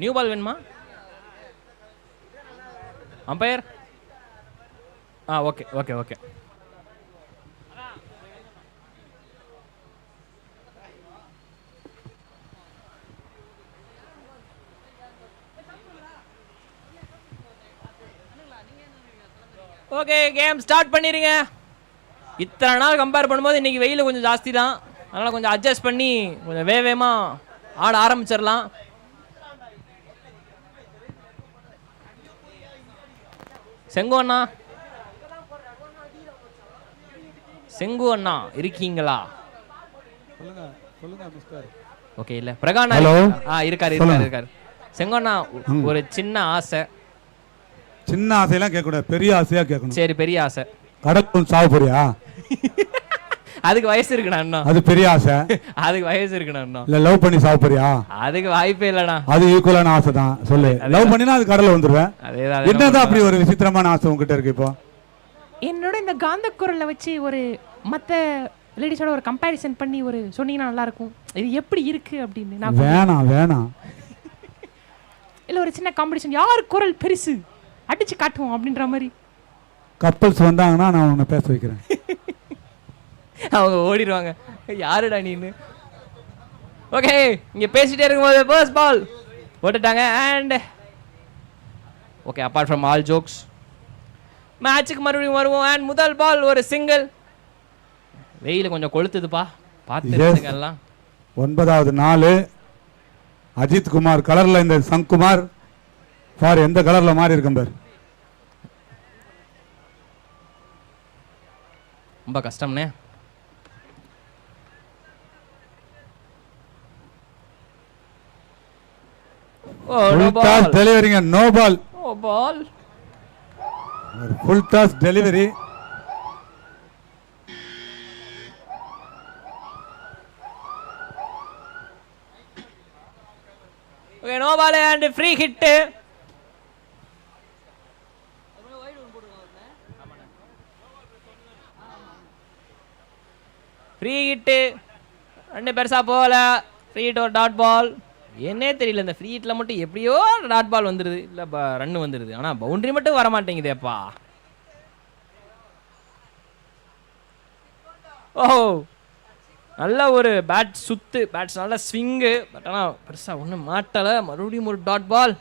New ball வேணுமா? Umpire okay okay okay. Okay game start பண்ணிடுங்க. இத்தனை நாள் கம்பேர் பண்ணும்போது இன்னைக்கு வெயில் கொஞ்சம் ஜாஸ்தி தான், அதனால் கொஞ்சம் அட்ஜஸ்ட் பண்ணி கொஞ்சம் வேகமாக ஆட ஆரம்பிச்சிடலாம். செங்கு அண்ணா, செங்கு அண்ணா இருக்கீங்களா? ஓகே இல்ல பிரகானா இருக்காரு இருக்காரு இருக்காரு. செங்கு அண்ணா ஒரு சின்ன ஆசை. சின்ன ஆசையெல்லாம் கேட்கக்கூடாது, பெரிய ஆசையா கேட்கணும். சரி பெரிய ஆசை. கடக்கும் சாவு போறியா? அதுக்கு வயசு இருக்குண்ணா இன்னும். அது பெரிய ஆசை. அதுக்கு வயசு இருக்குண்ணா இன்னும். இல்ல லவ் பண்ணி சாவு போறியா? அதுக்கு வாய்ப்பே இல்லண்ணா. அது ஈக்குவலான ஆசை தான். சொல்லு. லவ் பண்ணினா அது கடல்ல வந்துருவேன். என்னதான் அப்படி ஒரு விசித்திரமான ஆசை உங்ககிட்ட இருக்கு இப்போ? என்னோட இந்த காந்த குரலை வச்சு ஒரு மற்ற லேடிஸோட ஒரு கம்பேரிசன் பண்ணி ஒரு சொன்னீங்கன்னா நல்லா இருக்கும். இது எப்படி இருக்கு அப்படின்னு. நான் வேணாம் வேணாம். இல்ல ஒரு சின்ன காம்படிஷன், யார் குரல் பெருசு அடிச்சு காட்டுவோம் அப்படின்ற மாதிரி. கப்பல்ஸ் வந்தாங்கன்னா நான் உன்னை பேச வைக்கிறேன். அவங்க ஓடிடுவாங்க, யாருடா நீன்னு. ஓகே இங்க பேசிட்டே இருக்கும்போது ஃபர்ஸ்ட் பால் போட்டுட்டாங்க. And okay apart from all jokes மேட்சுக்கு மறுபடியும் வருவோம். அண்ட் முதல் பால் ஒரு சிங்கிள். வெயில் கொஞ்சம் கொளுத்துதுப்பா, பார்த்து எல்லாம். 9வது நாள் அஜித் குமார் கலர்ல இந்த சங்குமார் பாரு எந்த கலர்ல மாறி இருக்கும் பாரு. ரொம்ப கஷ்டம்னே. டெலிவரிங்க, no ball. Oh ball. Full toss delivery. Okay no ball and free hit. Free hit ரெண்டு பெருசா போகல. ஃப்ரீ ஹிட் ஒரு டாட் பால். என்னே தெரியல, இந்த ஃப்ரீ ஹிட்ல மட்டும் எப்படியோ டாட் பால் வந்துடுது, இல்லை ரன் வந்துடுது, ஆனால் பவுண்டரி மட்டும் வர மாட்டேங்குதேப்பா. ஓ நல்ல ஒரு பேட் சுத்து, பேட்ஸ் நல்ல ஸ்விங்கு, பட் ஆனால் பெருசாக ஒன்றும் மாட்டலை. மறுபடியும் ஒரு dot ball.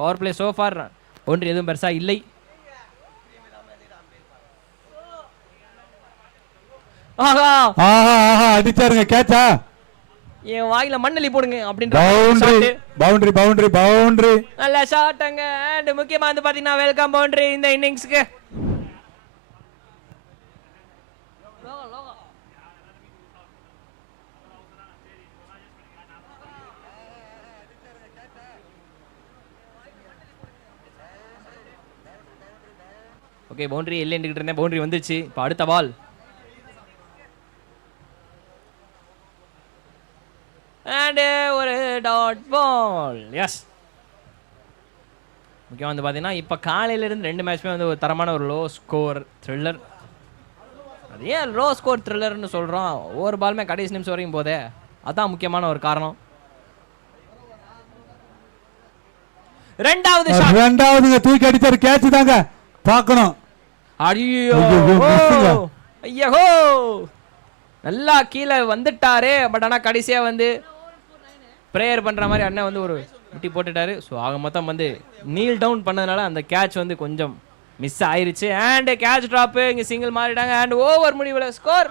Power play so far, boundary எதுவும் பெருசாக இல்லை. அடிச்சாருங்க கேட்சா. என் வாயில மண்ணலி போடுங்க அப்படின்ற பவுண்டரி பவுண்டரி பவுண்டரி. நல்ல ஷாட்ங்க. அண்ட் முக்கியமா வந்து பாத்தீங்கன்னா வெல்கம் பவுண்டரி இந்த இன்னிங்ஸ்க்கு. ஓகே பவுண்டரி இல்லைன்னு இருந்தேன், பவுண்டரி வந்துச்சு. இப்போ அடுத்த பால். அண்ட் ஒரு டாட் பால். எஸ் முக்கியம் வந்து பார்த்தீங்கன்னா இப்போ காலையிலேருந்து 2 மேட்ச்மே வந்து ஒரு தரமான ஒரு லோ ஸ்கோர் த்ரில்லர். அது ஏன் லோ ஸ்கோர் த்ரில்லர்னு சொல்கிறோம்? ஒவ்வொரு பாலுமே கடைசி நிமிஷம் வரைக்கும் போதே, அதான் முக்கியமான ஒரு காரணம். ரெண்டாவது தூக்கி அடிச்சாரு, கேட்ச் தாங்க பார்க்கணும். ஐயோ ஐயோ நல்லா கீழே வந்துட்டாரு. பட் ஆனால் கடைசியாக வந்து ப்ரேயர் பண்ணுற மாதிரி அண்ணன் வந்து ஒரு முட்டி போட்டுட்டாரு. ஸோ ஆக மொத்தம் வந்து நீல் டவுன் பண்ணதுனால அந்த கேட்ச் வந்து கொஞ்சம் மிஸ் ஆயிருச்சு. அண்ட் கேட்ச் ட்ராப்பு, இங்கே சிங்கிள் மாறிட்டாங்க. அண்ட் ஓவர் முடிவில் ஸ்கோர்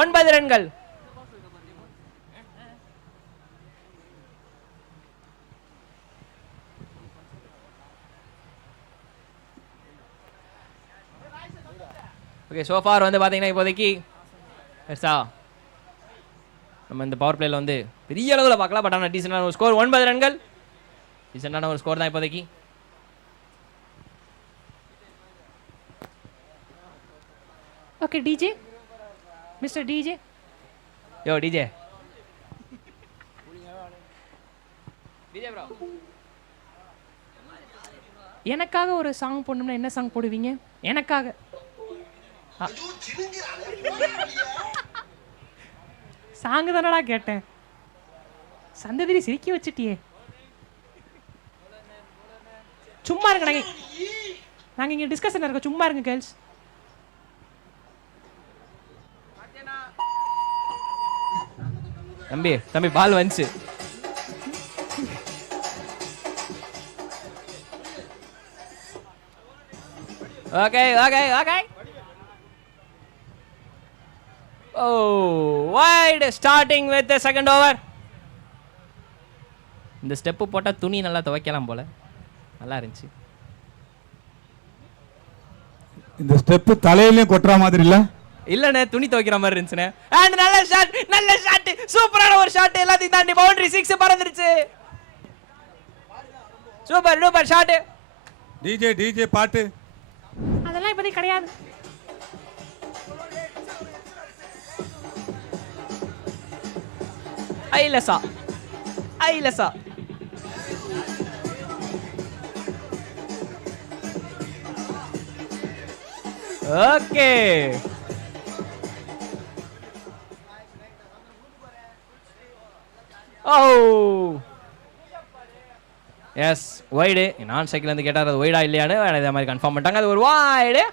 9 ரன்கள். ஓகே சோஃபார் வந்து பார்த்தீங்கன்னா இப்போதைக்கு பெருசா நம்ம இந்த பவர் பிளேயில் வந்து பெரிய அளவில் பார்க்கலாம். பட் ஆனால் டீசெண்டான ஒரு ஸ்கோர் 9 ரன்கள். டீசெண்டான ஒரு ஸ்கோர் தான் இப்போதைக்கு. Okay DJ, mister DJ. Yo DJ DJ bro, எனக்காக ஒரு சாங் போடணும்னா என்ன சாங் போடுவீங்க? எனக்காக சாங் தானடா கேட்டேன். சந்ததிரி சிரிக்க வச்சுட்டியே. சும்மா இருங்க, நாங்க இங்க டிஸ்கஷன் இருக்கோம், சும்மா இருங்க கேர்ள்ஸ். தம்பி பால் வந்துச்சு. Okay. Wide starting with second over. இந்த ஸ்டெப்பு போட்டா துணி நல்லா துவைக்கலாம் போல, நல்லா இருந்துச்சு. இந்த ஸ்டெப் தலையிலயும் கொட்டுற மாதிரி இல்ல? இல்லண்ணே, துணி துவைக்கிற மாதிரி இருந்துச்சுண்ணே. அண்ட் நல்ல ஷாட், சூப்பரான ஒரு ஷாட், எல்லாத்தையும் தாண்டி பவுண்டரி 6 பறந்துருச்சு. Super shot. டிஜே பாட்டு அதெல்லாம் இப்போதைக்கு கிடையாது. ஐலசா ஓகே. Yes wide. நான் சைக்கிள் வந்து கேட்டார் அது வைடா இல்லையான்னு, இதே மாதிரி கன்ஃபார்ம் பண்ணிட்டாங்க, அது ஒரு வைடு.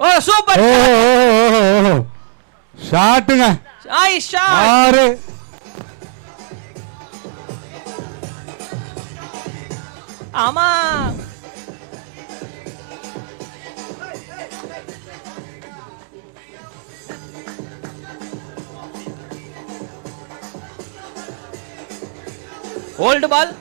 ஓ சூப்பர் ஷாட்டுங்க. ஆறு. ஆமா, ஓல்டு பால்.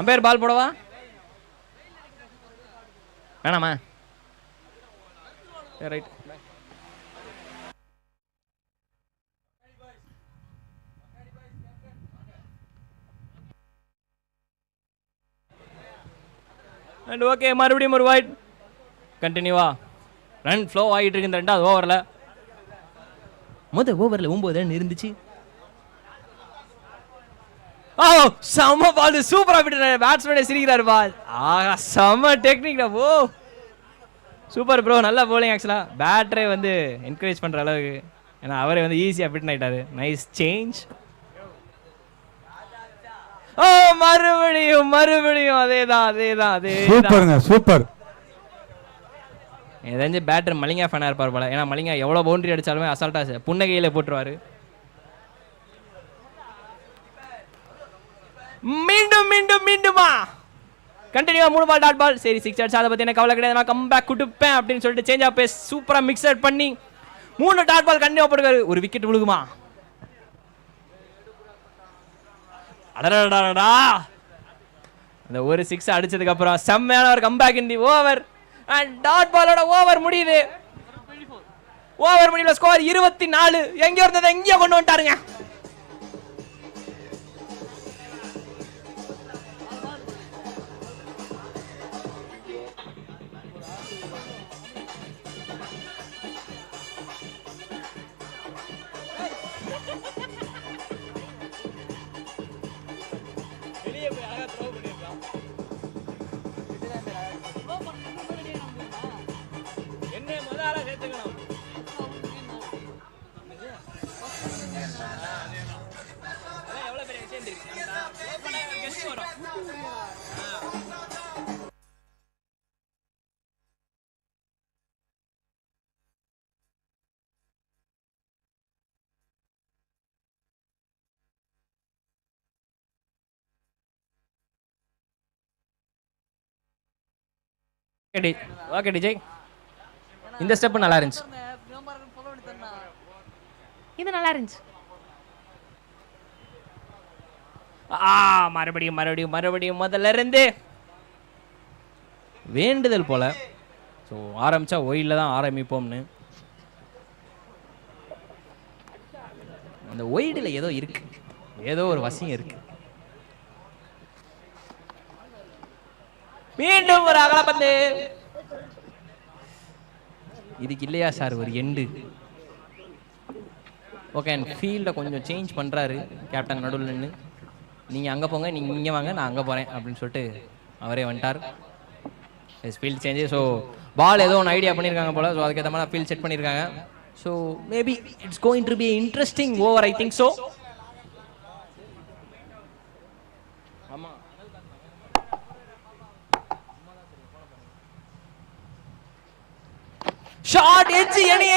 அம்பையர் பால் போடவா வேணாமா? ரைட். அண்ட் ஓகே, மறுபடியும் ஒரு வைட். கண்டினியூவா ரன் ஃப்ளோ ஆகிட்டு இருக்கு இந்த ரெண்டாவது ஓவரில். முதல் ஓவரில் 9 ரன் இருந்துச்சு. ஓ செம்ம பால், சூப்பரா விட்டுறாரு, பேட்ஸ்மேனே சிரிக்கிறாரு பால். ஆஹா செம்ம டெக்னிக். ஓ சூப்பர் ப்ரோ, நல்ல போலிங். ஆக்சுவலா பேட்டரே வந்து என்கரேஜ் பண்ற அளவுக்கு, ஏன்னா அவரே வந்து ஈஸியா ஃபிட் ஆயிட்டாரு. Nice change. ஓ மறுபடியும் அதேதான். சூப்பர். ஏதாச்சும் பேட்டர் மலிங்கா ஃபேனா இருப்பார் போல, ஏன்னா மலிங்கா எவ்வளவு பவுண்டரி அடிச்சாலுமே அசால்ட்டா புன்னகையில போட்டுருவாரு. மீண்டுமா கண்டினியூவா 3 பால் டாட் பால். சரி 6 அடிச்சா அதை பத்தி என்ன கவலை கிடையாது, நான் கம் பேக் கொடுப்பேன் அப்படின்னு சொல்லிட்டு சேஞ்ச் ஆஃப் பேஸ் சூப்பரா மிக்ஸ் பண்ணி 3 டாட் பால் கண்டினியூவா போட்டுருக்காரு. ஒரு விக்கெட் விழுகுமா? அடடடடா, அந்த ஒரு 6 அடிச்சதுக்கு அப்புறம் செம்மையான ஒரு comeback in the over. And dot பாலோட ஓவர் முடியுது. ஓவர் முடியல, ஸ்கோர் 24. எங்க இருந்தது எங்கேயோ கொண்டு வந்துட்டாருங்க. ஓகே டிஜே, இந்த ஸ்டெப் நல்லா இருந்துச்சு. இது நல்லா இருந்துச்சு. மறுபடியும் முதல்ல இருந்து வேண்டுதல் போல. ஸோ ஆரம்பிச்சா ஒயில தான் ஆரம்பிப்போம்னு. அந்த ஒயிடில் ஏதோ இருக்கு, ஏதோ ஒரு வசியம் இருக்கு. மீண்டும் ஒரு அகலப்பந்து. இதுக்கு இல்லையா சார் ஒரு எண்டு? ஓகே, அண்ட் ஃபீல்டை கொஞ்சம் சேஞ்ச் பண்ணுறாரு கேப்டன் நடுவில் நின்று. நீங்கள் அங்கே போங்க, நீங்கள் இங்கே வாங்க, நான் அங்கே போகிறேன் அப்படின்னு சொல்லிட்டு அவரே வந்துட்டார். Field change. ஸோ பால் ஏதோ ஒன்று ஐடியா பண்ணியிருக்காங்க போல். ஸோ அதுக்கேற்ற மாதிரி ஃபீல்ட் செட் பண்ணியிருக்காங்க. So maybe it's going to be interesting over, I think so. ஆமாம், shot edge any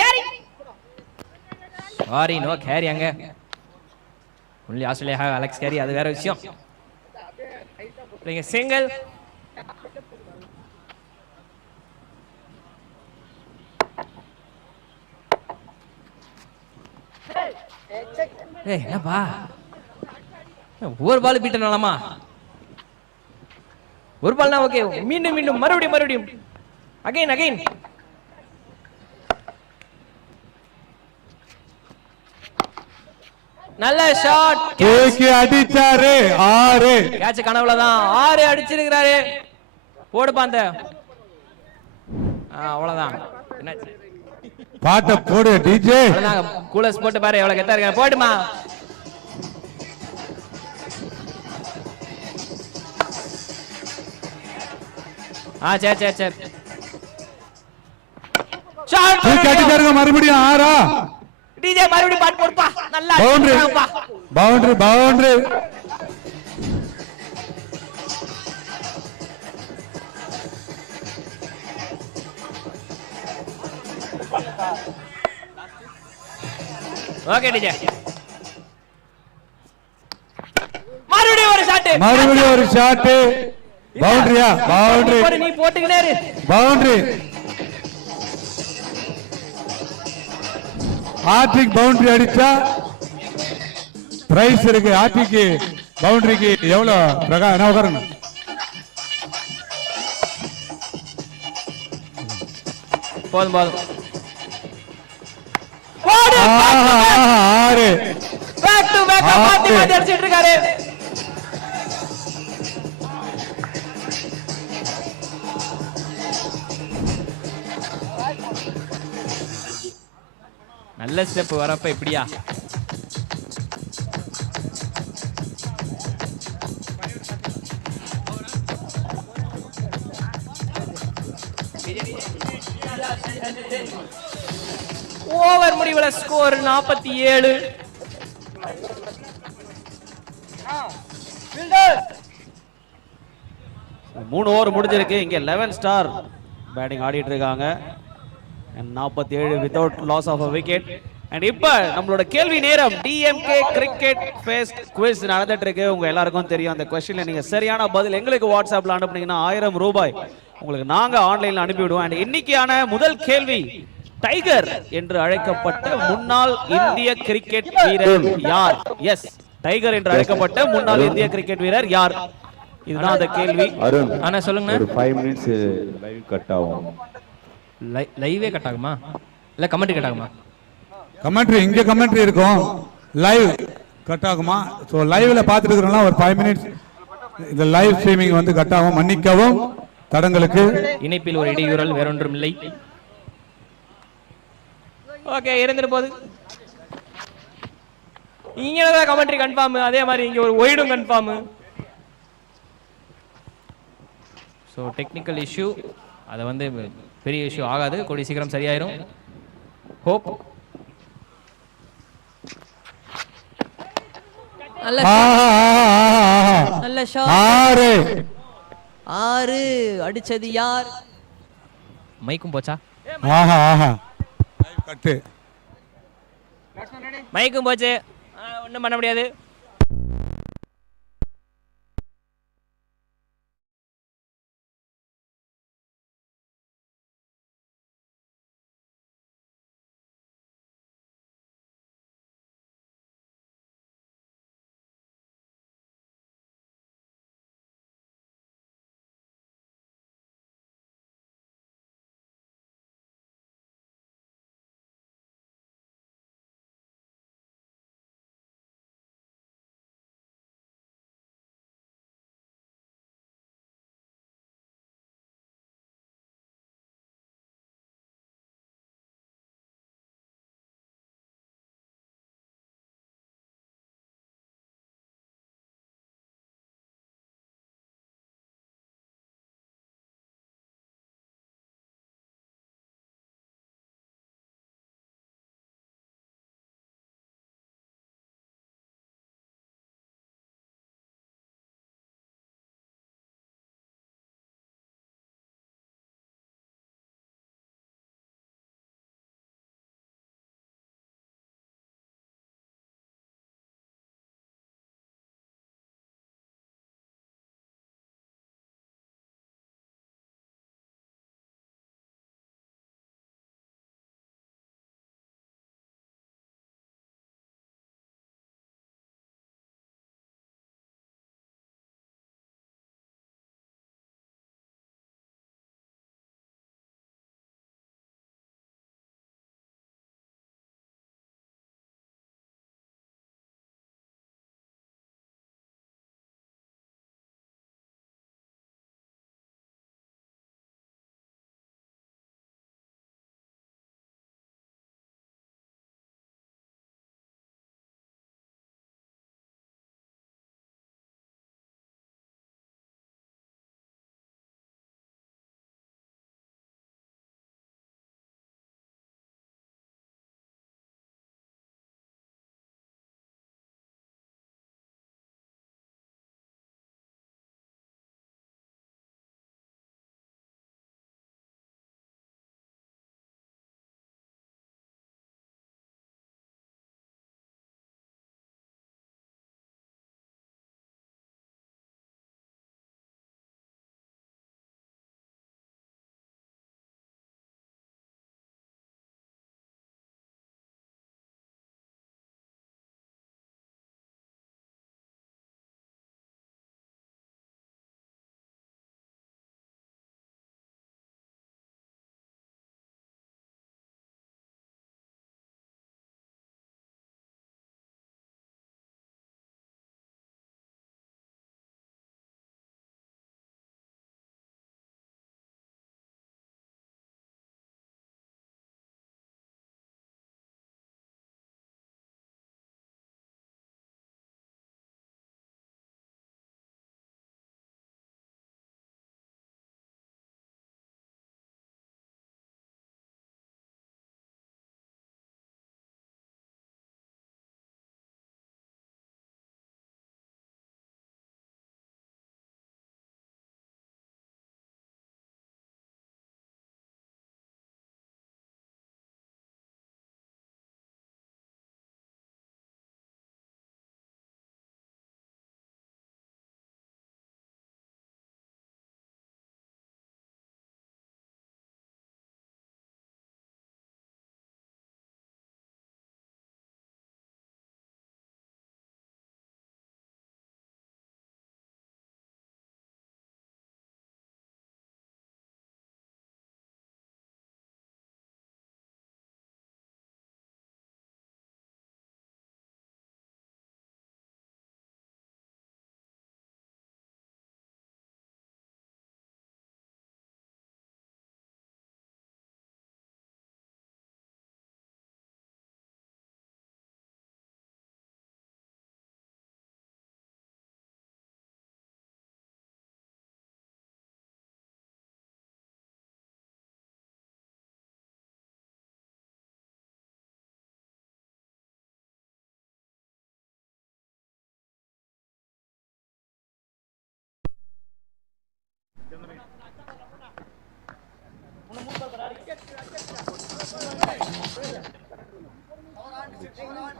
Carey. Sorry, no Carey அங்க. Only Australia have Alex Carey, அது வேற விஷயம். சிங்கிள். என்னப்பா ஒரு பால் பீட்டனாலமா? ஒரு பால்னா ஓகே. மீண்டும் மறுபடியும் அகைன். நல்ல ஷாட். கேக்கி அடிச்சாரு. 6 கேட்ச் கனவுலதான். 6 அடிச்சிருக்கிறாரு. போடுப்பா அந்த. அவ்வளவுதான். என்னாச்சு? பாட்ட போடு டிஜே. அவ்வளவுதான். கூலர்ஸ் போட்டு பாரு எவ்வளவு கெத்தா இருக்க. போடுமா. சரி. ஷாட். கேக்கி அடிச்சாருங்க. மறுபடியும் 6. டிஜே மறுபடியும் பாட் போடுப்பா. நல்லா பவுண்டரி. Okay DJ. மறுபடியும் ஒரு ஷாட். பவுண்டரியா? பவுண்டரி. நீ போட்டுக்கிட்டே இரு. பவுண்டரி. ஆர்டிக் பவுண்டரி அடிச்சா பிரைஸ் இருக்கு. ஆர்டிக்கு பவுண்டரிக்கு எவ்வளவு பிரகா என்ன உட்காருங்க. போதும். 6 பேக் டு பேக் மாத்தி அடிச்சிட்டு இருக்காரு. நல்ல ஸ்டெப் வரப்ப இப்படியா? ஓவர் முடிவுல ஸ்கோர் 47. மூணு ஓவர் முடிஞ்சிருக்கு. இங்க 11 ஸ்டார் பேட்டிங் ஆடிட்டு இருக்காங்க. 47 without loss of a wicket. And இப்ப நம்மளோட கேள்வி நேரம் டிஎம்கே கிரிக்கெட் ஃபெஸ்ட் குவிஸ் நடந்துட்டு இருக்கு. உங்க எல்லாருக்கும் தெரியும். அந்த கொஸ்டின்ல நீங்க சரியான பதில் எங்களுக்கு வாட்ஸ்அப்ல அனுப்புனீங்கன்னா 1000 ரூபாய் உங்களுக்கு நாங்க ஆன்லைன்ல அனுப்பிவிடுவோம். அண்ட் இன்னைக்கான முதல் கேள்வி, டைகர் என்று அழைக்கப்பட்ட முன்னாள் இந்திய கிரிக்கெட் வீரர் யார்? எஸ், டைகர் என்று அழைக்கப்பட்ட முன்னாள் இந்திய கிரிக்கெட் வீரர் யார்? இதுதான் அந்த கேள்வி. அருண், அண்ணா சொல்லுங்க. ஒரு 5 மினிட்ஸ் லைவ் கட் ஆகும். லைவே கட் ஆகுமா இல்ல கமெண்ட்ரி கட் ஆகுமா? கமெண்ட்ரி இங்க கமெண்ட்ரி இருக்கும். லைவ் கட் ஆகுமா? சோ லைவ்ல பாத்துட்டு இருக்கறவங்க ஒரு 5 மினிட்ஸ் இந்த லைவ் ஸ்ட்ரீமிங் வந்து கட் ஆகும். மன்னிக்கவும் தடங்களுக்கு. இணைப்பில் ஒரு இடையூறல், வேறொன்றும் இல்லை. ஓகே, இருந்துட்டு போகுது. இங்க கமெண்ட்ரி கன்ஃபார்ம், அதே மாதிரி இங்க ஒரு ஒய்டும் கன்ஃபார்ம். ஸோ டெக்னிக்கல் இஷ்யூ, அதை வந்து பெரிய இஷ்யூ ஆகாது, கூடிய சீக்கிரம் சரியாயிரும். ஹோப். நல்ல ஷாட். 6 அடிச்சது யார்? மைக்கும் போச்சா? கட்டு மைக்கும் போச்சு, ஒன்றும் பண்ண முடியாது.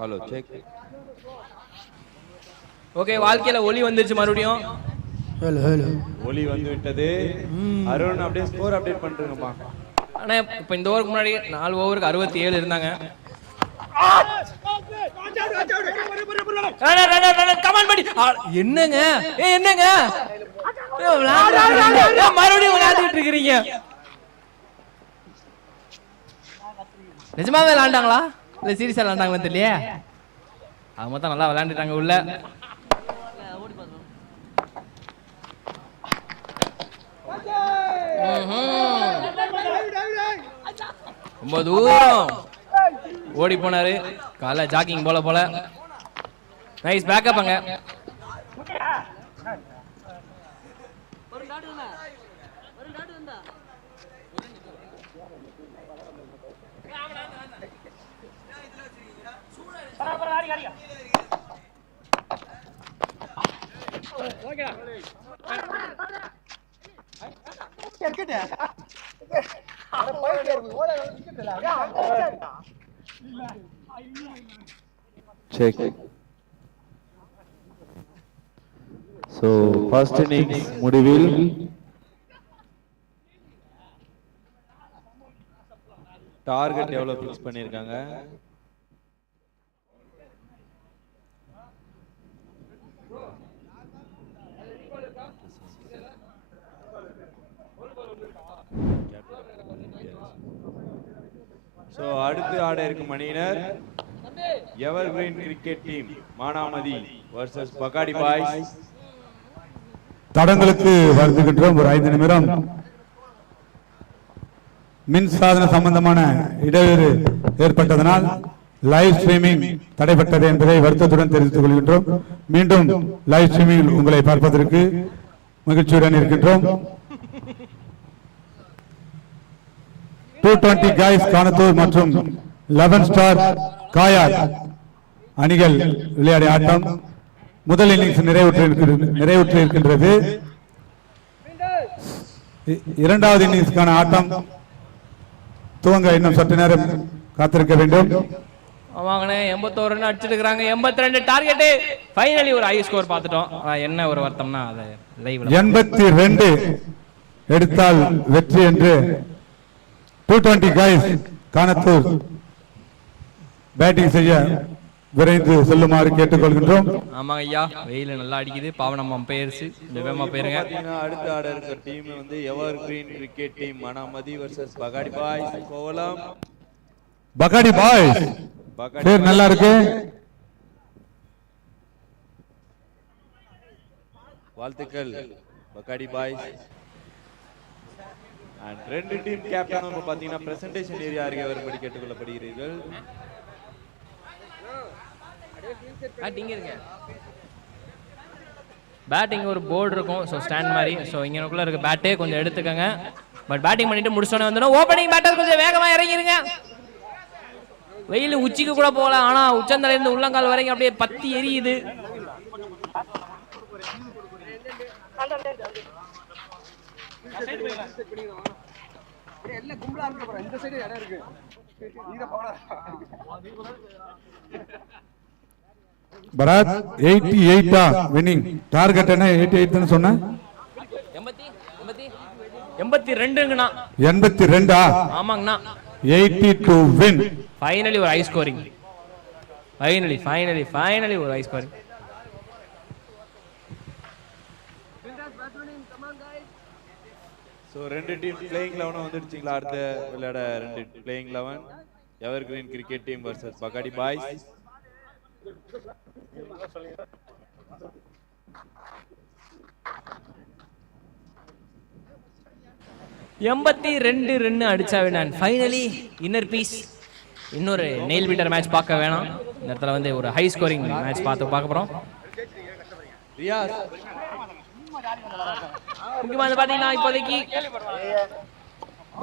Hello check. ஓகே, வாழ்க்கையில ஒளி வந்துருச்சு மறுபடியும். ஒலி வந்து விட்டது. அருண் அப்படியே ஸ்கோர் அப்டேட் பண்ணிருங்கப்பா. ஆனா இப்போ இந்த ஓவருக்கு முன்னாடி 4 ஓவருக்கு 67 இருந்தாங்க. கமான் பண்ணி என்னங்க என்னங்க மறுபடியும் விளையாடிட்டு இருக்கிறீங்க? நிஜமாவே விளையாண்டாங்களா இல்ல சீரியஸா விளையாண்டாங்களா தெரியலையே. அது மொத்தம் நல்லா விளையாண்டுட்டாங்க உள்ள. ரொம்ப தூரம் ஓடி போனாரு, காலைல ஜாக்கிங் போல. நைஸ் பேக்கப் அங்க. Check. So first innings முடிவில் டார்கெட் எவ்வளவு ஃபிக்ஸ் பண்ணிருக்காங்க? So அடுத்து ஆட இருக்கும் அணியினர் evergreen cricket team Manamathi vs Pahadi boys. தடங்களுக்கு வருகின்றோம். ஒரு 5 நிமிடம் மின் சாதன சம்பந்தமான இடையூறு ஏற்பட்டதனால் லைவ் ஸ்ட்ரீமிங் தடைப்பட்டது என்பதை வருத்தத்துடன் தெரிவித்துக் கொள்கின்றோம். மீண்டும் லைவ் ஸ்ட்ரீமிங் உங்களை பார்ப்பதற்கு மகிழ்ச்சியுடன் இருக்கின்றோம். 220 காய்ஸ் கானத்தூர் மற்றும் 11 ஸ்டார் காயார் அணிகள் விளையாடிய ஆட்டம் முதல் இன்னிங்ஸ் நிறைவுற்று இருக்கின்றது. இரண்டாவது இன்னிங்ஸ்க்கான ஆட்டம் துவங்க இன்னும் சற்று நேரம் காத்திருக்க வேண்டும். ஆமாங்கண்ணே, 81 ரன் அடிச்சிருக்காங்க. 82 டார்கெட். ஃபைனலி ஒரு ஹை ஸ்கோர் பார்த்துட்டோம். என்ன ஒரு வருத்தம்னா அது லைவ்ல 82 எடுத்தால் வெற்றி என்று 220 காய்ஸ் கானத்தூர் பேட்டிங் செய்ய விரைந்து செல்லுமாறு கேட்டுக்கொள்கின்றோம். ஆமாங்க ஐயா, வெயில் நல்லா அடிக்குது. பாவனம் அம்பையர்ஸ் வேகமா போயிருங்க. அடுத்து ஆட இருக்கிற டீம் வந்து evergreen cricket team Manamathi vs Pahadi boys. Kovalam Pahadi boys பேர் நல்லா இருக்கு. வாழ்த்துக்கள் பகாடி பாய்ஸ். அண்ட் ரெண்டு டீம் கேப்டன் பாத்தீங்கன்னா பிரசன்டேஷன் ஏரியா அருகே வரும்படி கேட்டுக்கொள்ளப்படுகிறீர்கள். பேட்டிங் ஒரு போர்டு இருக்கும், ஸோ ஸ்டாண்ட் மாதிரி. ஸோ இங்கனக்குள்ள இருக்க பேட்டே கொஞ்சம் எடுத்துக்கங்க. பட் பேட்டிங் பண்ணிட்டு முடிச்சோன்னே வந்துடும். ஓப்பனிங் பேட்டர் கொஞ்சம் வேகமா இறங்கிருங்க. வெயில் உச்சிக்கு கூட போகல, ஆனா உச்சந்தலையிலிருந்து உள்ளங்கால் வரைக்கும் அப்படியே பத்தி எரியுது. பராத் 88 வின்னிங் டார்கெட் என்ன 88 ன்னு சொன்ன 82ங்கண்ணா. 82 ஆமாங்கண்ணா. 80 to win. ஃபைனலி ஒரு ஹை ஸ்கோரிங். ஃபைனலி ஒரு ஹை ஸ்கோரிங். ஸோ ரெண்டு டீம் பிளேயிங் 11 வந்துடுச்சிங்களா? அடுத்த விளையாட ரெண்டு playing 11 evergreen cricket team versus Pahadi boys. எண்பத்தி 2 ரன் அடிச்சாவே நான் ஃபைனலி இன்னர் பீஸ். இன்னொரு நெயில் பீட்டர் மேட்ச் பார்க்க வேணாம். இந்த இடத்துல வந்து ஒரு ஹை ஸ்கோரிங் மேட்ச் பார்க்க போறோம். முக்கியமா வந்து பாத்தீங்கன்னா இப்போதைக்கு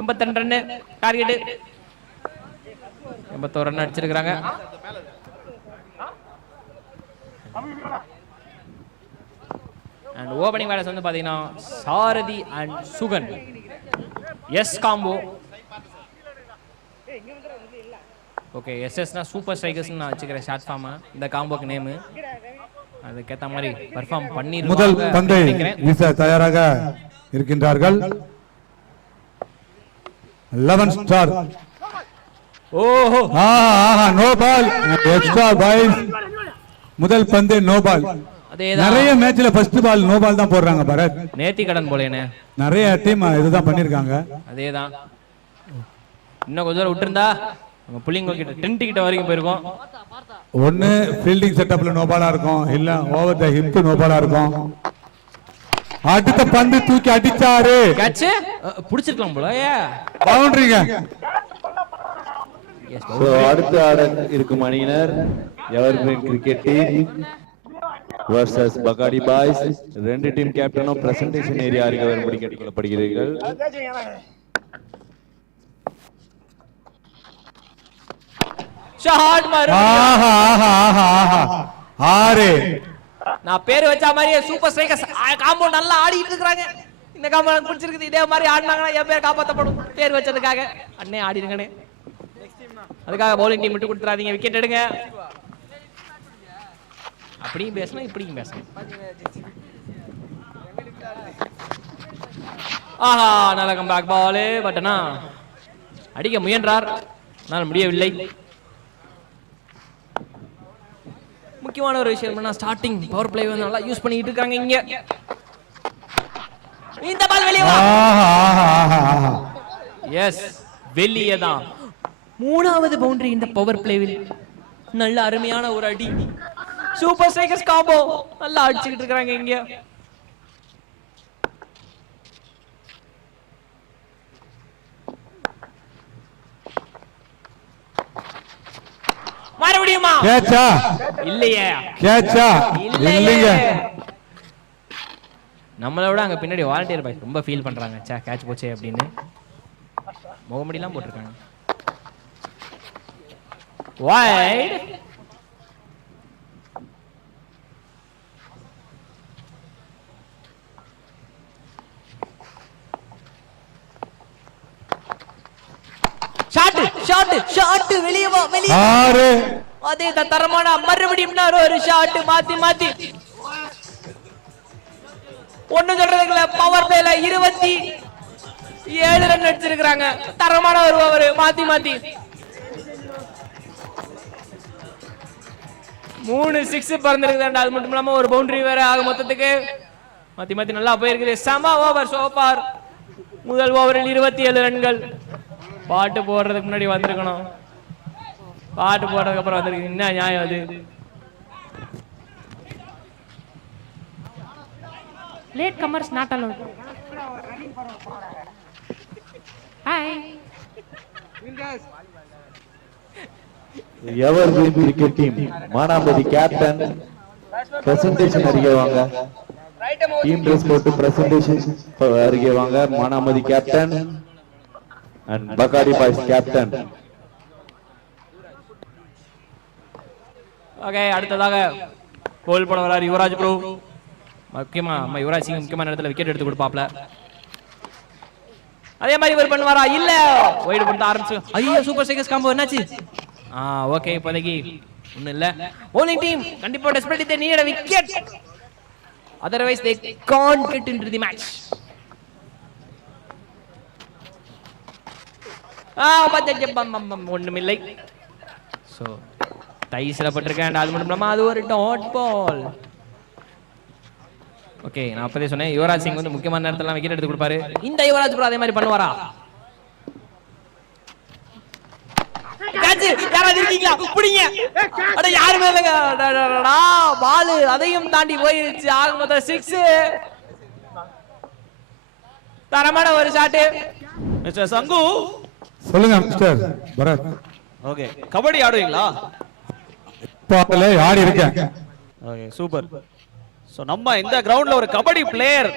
82 ரன் டார்கெட். 81 ரன் அடிச்சிருக்காங்க. அண்ட் ஓபனிங் பேட்டர்ஸ் வந்து பாத்தீங்கன்னா Sarathi and Sugan. S combo. Okay எஸ்எஸ்னா சூப்பர் ஸ்ட்ரைக்கர்ஸ்னு நான் வச்சுக்கிறேன் ஷார்ட் ஃபார்மா இந்த காம்போக்கு நேமு. அதுக்கேற்ற மாதிரி பர்ஃபார்ம் பண்ணி முதல் பந்தை வீச தயாராக இருக்கின்றார்கள் 11 ஸ்டார். ஓஹோ நோ பால் எக்ஸ்ட்ரா பாய்ஸ். முதல் பந்து நோ பால். அதேதான் நிறைய மேட்ச்ல ஃபர்ஸ்ட் பால் நோ பால் தான் போடுறாங்க பரத். நேத்தி கடன் போலேனே நிறைய டீம் இதுதான் பண்ணிருக்காங்க. அதேதான். இன்னும் கொஞ்சம் தூரம் விட்டுருந்தா நம்ம புள்ளிங்க கிட்ட டென்ட் கிட்ட வரைக்கும் போயிருக்கோம். ஒன்னு ஃபீல்டிங் செட்டப்ல நோ பாலா இருக்கும், இல்ல ஓவர் த ஹிப் நோ பாலா இருக்கும். அடுத்த பந்து தூக்கி அடிச்சாரு. கேட்ச் புடிச்சிருக்கலாம் போல. பவுண்டரிங்க. அடுத்த ஆட இருக்கும் அணியினர் evergreen cricket team versus Pahadi boys. ரெண்டு டீம் கேப்டனும் பிரசன்டேஷன் ஏரியா அருகே வரும்படி கேட்டுக்கொள்ளப்படுகிறீர்கள். ஷாட் மாரு. ஆறு. நான் பேர் வச்ச மாதிரியே சூப்பர் ஸ்ட்ரைக்கர்ஸ் காம்பவுண்ட் நல்லா ஆடிட்டு இருக்காங்க. இந்த காம்பவுண்ட் எனக்கு பிடிச்சிருக்கு. இதே மாதிரி ஆடினாங்கன்னா என் பேர் காப்பாற்றப்படும். பேர் வச்சதுக்காக அண்ணே ஆடிடுங்கண்ணே. அதுக்காக பவுலிங் டீம் விட்டு கொடுத்துறாதீங்க. விக்கெட் எடுங்க. அப்படியும் பேசணும் இப்படியும் பேசணும். ஆஹா நல்ல கம்பேக் பால். பட் ஆனா அடிக்க முயன்றார், ஆனால் முடியவில்லை. முக்கியமான ஒரு விஷயம் என்ன, ஸ்டார்டிங் பவர் பிளே வந்து நல்லா யூஸ் பண்ணிட்டு இருக்காங்க. இங்க இந்த பால் வெளியே வா. எஸ் வெளியே தான். மூணாவது பவுண்டரி இந்த பவர் பிளேவில். நல்ல அருமையான ஒரு அடி. சூப்பர் ஸ்ட்ரைக்கர்ஸ் காம்போ நல்லா அடிச்சுக்கிட்டு இருக்காங்க இங்க. மறுபடியுமா கேட்சா இல்லையே. கேட்சா இல்லைங்க. நம்மளை விட அங்க பின்னாடி வாலண்டியர் பாய் ரொம்ப ஃபீல் பண்றாங்க. சே கேட்ச் போச்சே அப்படின்னு முகமடிலாம் போட்டிருக்காங்க. வைட். ஷாட் ஷாட் ஷாட் வெளியே வா வெளியே. ஆறு. அதே தரமான மறுபடியும் ஒரு ஷாட் மாத்தி மாத்தி. ஒண்ணு சொல்றதுக்குள்ள பவர் பிளேல 27 ரன் அடிச்சிருக்காங்க. தரமான ஒரு ஓவர் மாத்தி மாத்தி. 3 6 பறந்திருக்குது. அது மட்டும் இல்லாம ஒரு பவுண்டரி வேற ஆக மொத்தத்துக்கு மாத்தி மாத்தி நல்லா போயிருக்குது. சம ஓவர் சோபார். முதல் ஓவரில் 27 ரன்கள். பாட்டு போடுறதுக்கு முன்னாடி வந்திருக்கணும். பாட்டு போடுறதுக்கு அப்புறம் வந்திருக்கு. என்ன நியாயம் அது? Late commerce not allowed. Hi. Evergreen cricket team Manampathi captain presentation அருகே வாங்க. டீம் ட்ரெஸ் போட்டு பிரசன்டேஷன் அருகே வாங்க. Manampathi captain and Bakari Boys captain. Okay அடுத்ததாக கோல் போட வரார் யுவராஜ் ப்ரோ. முக்கியமா நம்ம யுவராஜ் சிங் முக்கியமான இடத்துல விக்கெட் எடுத்து கொடுப்பாப்ல. அதே மாதிரி இவர் பண்ணுவாரா? இல்ல வைட் பண்ண ஆரம்பிச்சு. ஐயோ சூப்பர் ஸ்ட்ரைக்கர்ஸ் காம்போ என்னாச்சு? ஓகே இப்போதைக்கு ஒண்ணும் இல்ல. bowling டீம் கண்டிப்பா desperately they need a wicket, otherwise they can't get into the match. ஒண்ணுமில்லை. ஸோ டைஸ்ல பட்டிருக்கேன். அது மட்டும் இல்லாம அது ஒரு டாட் பால். ஓகே நான் அப்பதே சொன்னேன் யுவராஜ் சிங் வந்து முக்கியமான நேரத்துல விக்கெட் எடுத்து கொடுப்பாரு. இந்த யுவராஜ் ப்ரோ அதே மாதிரி பண்ணுவாரா? யாராவது இருக்கீங்களா? புடிங்க. அட யாருமே இல்லைங்க. பால் அதையும் தாண்டி போயிருச்சு. ஆக மொத்தம் 6. தரமான ஒரு ஷாட். மிஸ்டர் சங்கு சொல்லுங்க மிஸ்டர் பரத். ஓகே கபடி ஆடுவீங்களா? பாலே ஆடி இருக்கேன். Okay super. சோ நம்ம இந்த கிரவுண்ட்ல ஒரு கபடி பிளேயர்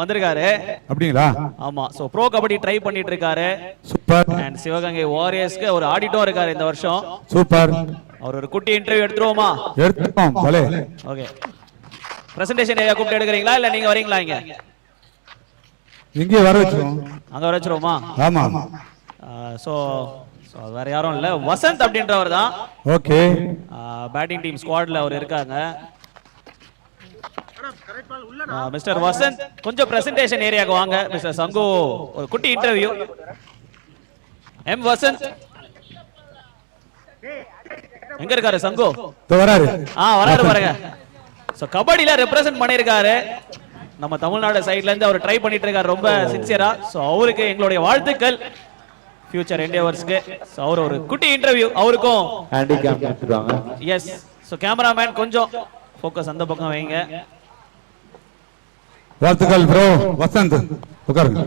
வந்திருக்காரு. அப்படிங்களா? ஆமா. சோ ப்ரோ கபடி ட்ரை பண்ணிட்டு இருக்காரு. சூப்பர். அண்ட் சிவகங்கை வாரியர்ஸ்க்கு ஒரு ஆடிட்டோ இருக்காரு இந்த வருஷம். சூப்பர். அவர் ஒரு குட்டி இன்டர்வியூ எடுத்துருவோமா? எடுத்துப்போம் பலே. ஓகே பிரசன்டேஷன் ஏரியா கூப்பிட்டு எடுக்கிறீங்களா இல்ல நீங்க வரீங்களா? இங்க இங்கே வர வச்சிருவோம். அங்க வர வச்சிருவோமா? ஆமா. சோ ஸோ வேற யாரும் இல்ல, வசந்த் அப்படின்றவர் தான். ஓகே, பேட்டிங் டீம் ஸ்குவாட்ல அவர் இருக்காங்க. மிஸ்டர் வசந்த் கொஞ்சம் பிரசன்டேஷன் ஏரியாக்கு வாங்க. மிஸ்டர் சங்கு ஒரு குட்டி இன்டர்வியூ. எம் வசந்த் எங்க இருக்காரு சங்கு? வராரு. வராரு பாருங்க. சோ கபடியில ரெப்ரசன்ட் பண்ணிருக்காரு. நம்ம தமிழ்நாடு சைடுல இருந்து அவர் ட்ரை பண்ணிட்டு இருக்காரு ரொம்ப சின்சியரா. சோ அவருக்கு எங்களுடைய வாழ்த்துக்கள் ஃபியூச்சர் என்டேவர்ஸ்க்கு. சோ அவர் ஒரு குட்டி இன்டர்வியூ அவருக்கும் ஹேண்டிகேப் எடுத்துறாங்க. எஸ். சோ கேமராமேன் கொஞ்சம் ஃபோக்கஸ் அந்த பக்கம் வைங்க. வாழ்த்துக்கள் ப்ரோ. வசந்த் உட்காருங்க.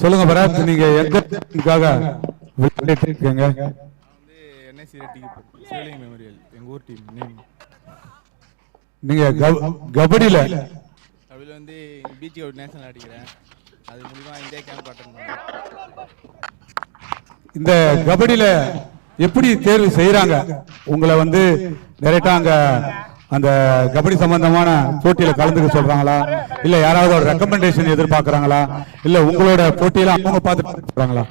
சொல்லுங்க பரத், நீங்க எந்த டீமுக்காக விளையாடிட்டு இருக்கீங்க? என்எஸ்சி ரெட்டிக்கு சிவலிங்க மெமோரியல் எங்க ஊர் டீம் நேம். நீங்க கபடியில கபடியில் வந்து பிஜி அவுட் நேஷனல் அடிக்கிறேன். அது மூலிமா இந்தியா கேம்ப் அட்டன் பண்ணேன். இந்த கபடியில எப்படி தேர்வு செய்யறாங்க? உங்களை வந்து டைரக்டா அங்க அந்த கபடி சம்பந்தமான போட்டியில கலந்துக்க சொல்றாங்களா, இல்ல யாராவது ஒரு ரெக்கமெண்டேஷன் எதிர்பார்க்கறாங்களா, இல்ல உங்களோட போட்டியில அவங்க பார்த்து சொல்றாங்களா?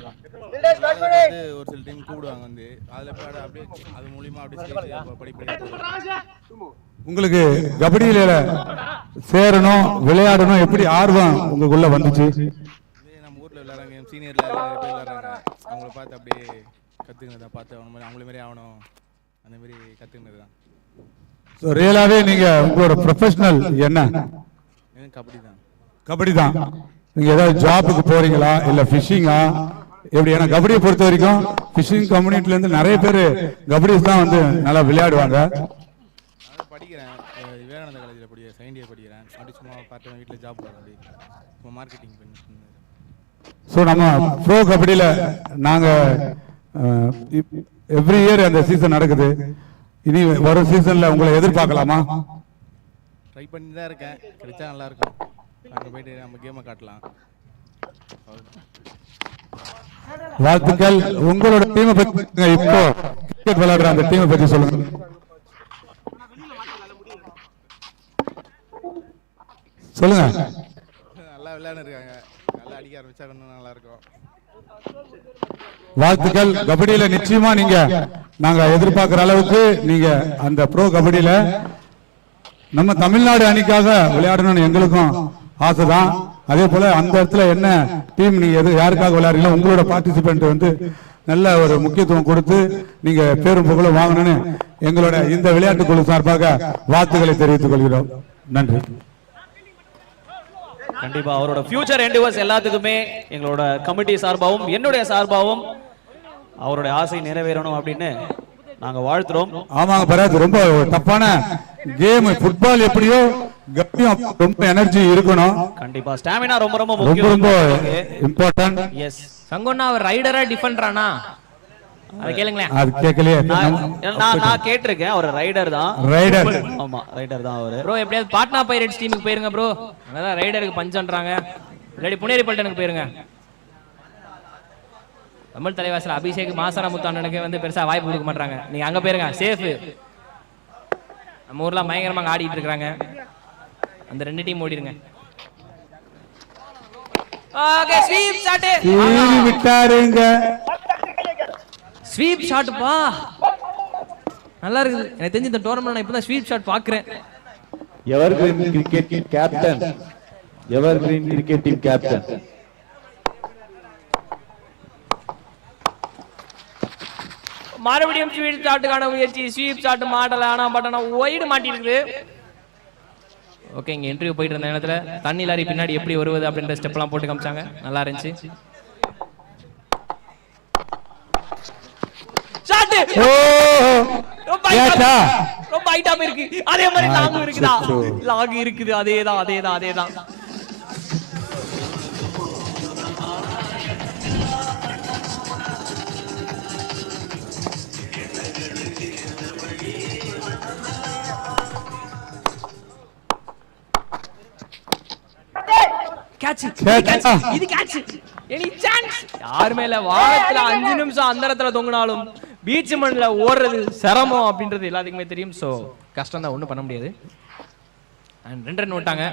ஒரு சில டீம் கூப்பிடுவாங்க வந்து அதில் போய் அப்படியே அது மூலிமா அப்படியே படிப்படியாக. உங்களுக்கு கபடியில சேரணும், விளையாடணும், எப்படி ஆர்வம் உங்களுக்குள்ள வந்துச்சு? நம்ம ஊரில் விளையாடுறாங்க, சீனியர்ல நிறைய பேர் விளையாடுறாங்க. அவங்கள பார்த்து அப்படியே கற்றுக்கினதா, பார்த்து அவங்கள மாதிரி ஆகணும், அந்த மாதிரி கற்றுக்கினது தான். ஸோ ரியலாவே நீங்க உங்களோட ப்ரொஃபஷனல் என்ன? கபடி தான். கபடி தான். நீங்க ஏதாவது ஜாபுக்கு போறீங்களா, இல்ல ஃபிஷிங்கா, எப்படி? ஏன்னா கபடியை பொறுத்த வரைக்கும் ஃபிஷிங் கம்யூனிட்டில இருந்து நிறைய பேர் கபடிஸ் தான் வந்து நல்லா விளையாடுவாங்க. நான் படிக்கிறேன், விவேகானந்த காலேஜில் படிக்கிறேன், செகண்ட் இயர் படிக்கிறேன். அப்படி சும்மா பார்ட் டைம் வீட்டில் ஜாப் போகிறேன், அப்படி சும்மா மார்க்கெட்டிங் பண்ணி. ஸோ நம்ம ப்ரோ கபடியில நாங்க எவ்ரி இயர் அந்த சீசன் நடக்குது. இனி வரும் சீசன்ல உங்களை எதிர்பார்க்கலாமா? ட்ரை பண்ணி தான் இருக்கேன், கிடைச்சா நல்லா இருக்கும். அங்கே போயிட்டு நம்ம கேமை காட்டலாம். வாழ்த்துக்கள். உங்களோட டீமை பத்தி இப்போ கிரிக்கெட் விளையாடுற அந்த டீமை பத்தி சொல்லுங்க. சொல்லுங்க. நல்லா விளையாண்டு இருக்காங்க, நல்லா அடிக்க ஆரம்பிச்சா கொஞ்சம் நல்லா இருக்கும். வாழ்த்துக்கள். கபடியில நிச்சயமா நீங்க நாங்க எதிர்பார்க்கிற அளவுக்கு நீங்க அந்த ப்ரோ கபடியில நம்ம தமிழ்நாடு அணிக்காக விளையாடணும்னு எங்களுக்கும் ஆசைதான். அதே போல அந்த இடத்துல என்ன டீம் நீங்க யாருக்காக விளையாடுறீங்களோ உங்களோட பார்ட்டிசிபென்ட் வந்து நல்ல ஒரு முக்கியத்துவம் கொடுத்து நீங்க பேரும் புகழும் வாங்கணும்னு எங்களோட இந்த விளையாட்டு குழு சார்பாக வாழ்த்துக்களை தெரிவித்துக் கொள்கிறோம். நன்றி. கண்டிப்பா அவரோட ஃபியூச்சர் என்டிவர்ஸ் எல்லாத்துக்குமே எங்களோட கமிட்டி சார்பாகவும் என்னுடைய சார்பாகவும் அவருடைய ஆசை நிறைவேறணும் அப்படின்னு நாங்க வாழ்த்துறோம். ஆமாங்க பரத், ரொம்ப டஃப்பான கேம். ஃபுட்பால் எப்படியோ கபடியும் ரொம்ப எனர்ஜி இருக்கணும். கண்டிப்பா ஸ்டாமினா ரொம்ப ரொம்ப ரொம்ப முக்கியம். ரொம்ப இம்பார்ட்டன்ட். எஸ். சங்கோன்னா அவர் ரைடரா டிஃபெண்டரானா? அதை கேளுங்களேன். அது கேட்கலையே. நான் கேட்டிருக்கேன், அவர் ரைடர் தான். ரைடர். ஆமா ரைடர் தான் அவரு. ப்ரோ எப்படியாவது பாட்னா பைரேட்ஸ் டீமுக்கு போயிருங்க ப்ரோ. அங்கதான் ரைடருக்கு பஞ்சன்றாங்க. இல்லாடி புனேரி பல்டனுக்கு போயிருங்க. தமிழ் தலைவாசல் அபிஷேக் மாசான முத்தாண்டனுக்கு வந்து பெருசா வாய்ப்பு கொடுக்க மாட்டாங்க. நீங்க அங்க போயிருங்க, சேஃப். நம்ம ஊர்ல பயங்கரமா ஆடிட்டு இருக்காங்க. அந்த ரெண்டு டீம் ஓடிடுங்க. Okay, sweep shot. சீறி விட்டாருங்க. ஸ்வீப் ஷாட் பா, நல்லா இருக்குது. எனக்கு தெரிஞ்சு இந்த டோர்னமெண்ட் நான் இப்பதான் ஸ்வீப் ஷாட் பாக்குறேன். Evergreen cricket captain, evergreen cricket team captain. மறுபடியும் ஸ்வீப் ஷாட்டுக்கான முயற்சி. ஸ்வீப் ஷாட் மாட்டல, ஆனா பட் ஆனா ஒயிடு மாட்டி இருக்குது. ஓகே, இங்க இன்டர்வியூ போயிட்டு இருந்த நேரத்துல தண்ணி லாரி பின்னாடி எப்படி வருவது அப்படின்ற ஸ்டெப் எல்லாம் போட்டு காமிச்சாங்க, நல்லா இருந்துச்சு. ஷாட். ரொம்ப ஹைட்டா இருக்கு. அதே மாதிரி லாங் இருக்குதா? லாங் இருக்குது. அதேதான். இது கேட்ச். Any chance? யாருமே இல்ல. வாரத்துல 5 நிமிஷம் அந்த இடத்துல தொங்கினாலும் பீச் மண்ல ஓடுறது சிரமம் அப்படின்றது எல்லாத்துக்குமே தெரியும். சோ கஷ்டம் தான், ஒண்ணும் பண்ண முடியாது. 2 ரன் விட்டாங்க.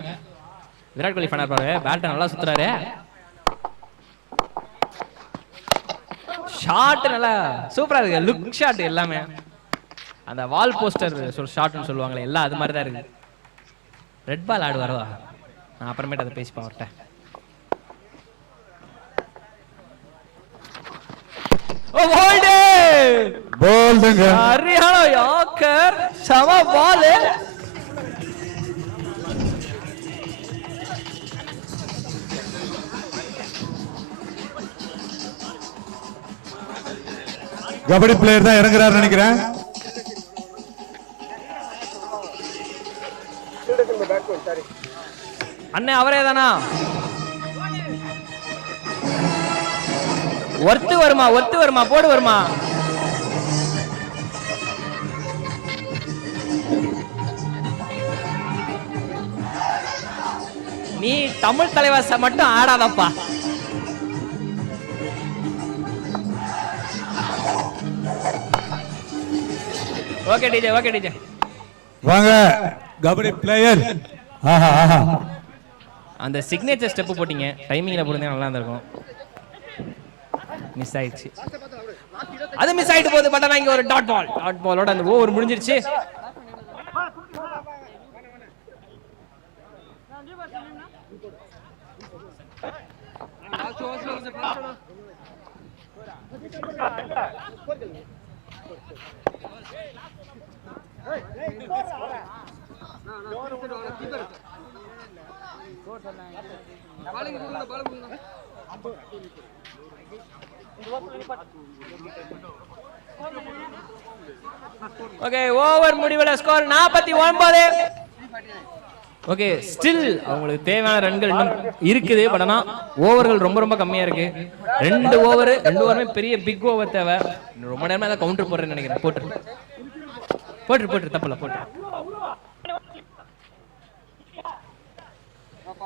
விராட் கோலி ஃபேனா இருப்பாரு, பேட்டை நல்லா சுத்துறாரு. ஷாட் நல்லா சூப்பரா இருக்கு, லுக் ஷாட் எல்லாமே. அந்த வால் போஸ்டர் ஷாட்னு சொல்லுவாங்களே எல்லாம் அது மாதிரி தான் இருக்கு. ரெட் பால் ஆடுவாரா? நான் அப்புறமேட்டு அதை பேசிப்பேன் அவர்கிட்ட. சரியான யாக்கர், சம பால். கபடி பிளேயர் தான் இறங்குறாரு நினைக்கிறேன். அண்ணே அவரே தானா? ஒர்த்து வருமா போடு வருமா? நீ தமிழ் தலைவாச மட்டும் ஆடாதப்பா. ஓகே டிஜே வாங்க கபடி பிளேயர். ஆஹா ஆஹா, அந்த சிக்னேச்சர் ஸ்டெப் போட்டீங்க, டைமிங்ல போடுங்க நல்லா இருந்திருக்கும். மிஸ் ஆயிடுச்சு, அது மிஸ் ஆயிட்டு போகுது. பட் ஆனா இங்க ஒரு டாட் பாலோட அந்த ஓவர் முடிஞ்சிருச்சு. ஓகே, ஓவர் முடிவுல ஸ்கோர் 49. ஓகே, ஸ்டில் அவங்களுக்கு தேவையான ரன்கள் இன்னும் இருக்குது. பட் ஆனா ஓவர்கள் ரொம்ப ரொம்ப கம்மியா இருக்கு. 2 ஓவருமே பெரிய பிக் ஓவர் தேவை. ரொம்ப நேரமா தான் கவுண்டர் போடுறேன்னு நினைக்கிறேன். போட்டு தப்பல போட்டு.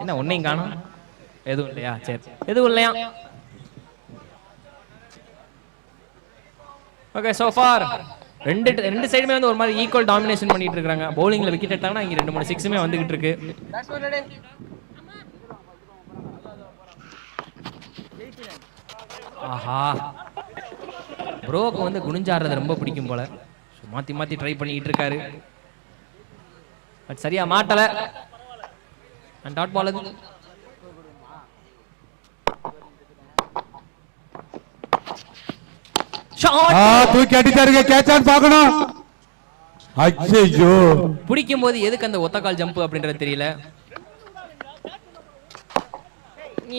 என்ன ஒன்னையும் காணும்? எதுவும் இல்லையா? சரி, எதுவும் இல்லையா? ஓகே, சோ ஃபார் ரெண்டு சைடுமே வந்து ஒரு மாதிரி ஈக்குவல் டாமினேஷன் பண்ணிட்டு இருக்காங்க. பவுலிங்ல விக்கெட் எடுத்தாங்கன்னா இங்க 2-3 சிக்ஸுமே வந்துகிட்டு இருக்கு. ஆஹா, ப்ரோக்கு வந்து குனிஞ்சாடுறது ரொம்ப பிடிக்கும் போல. மாத்தி ட்ரை பண்ணிட்டு இருக்காரு. பட் சரியா மாட்டல. அண்ட் டாட் பால் அது. தூக்கி அடிச்சாருங்க, கேட்ச் ஆன் பார்க்கணும். ஐயோ, பிடிக்கும் போது எதுக்கு அந்த ஒத்தக்கால் ஜம்ப் அப்படின்றது தெரியல.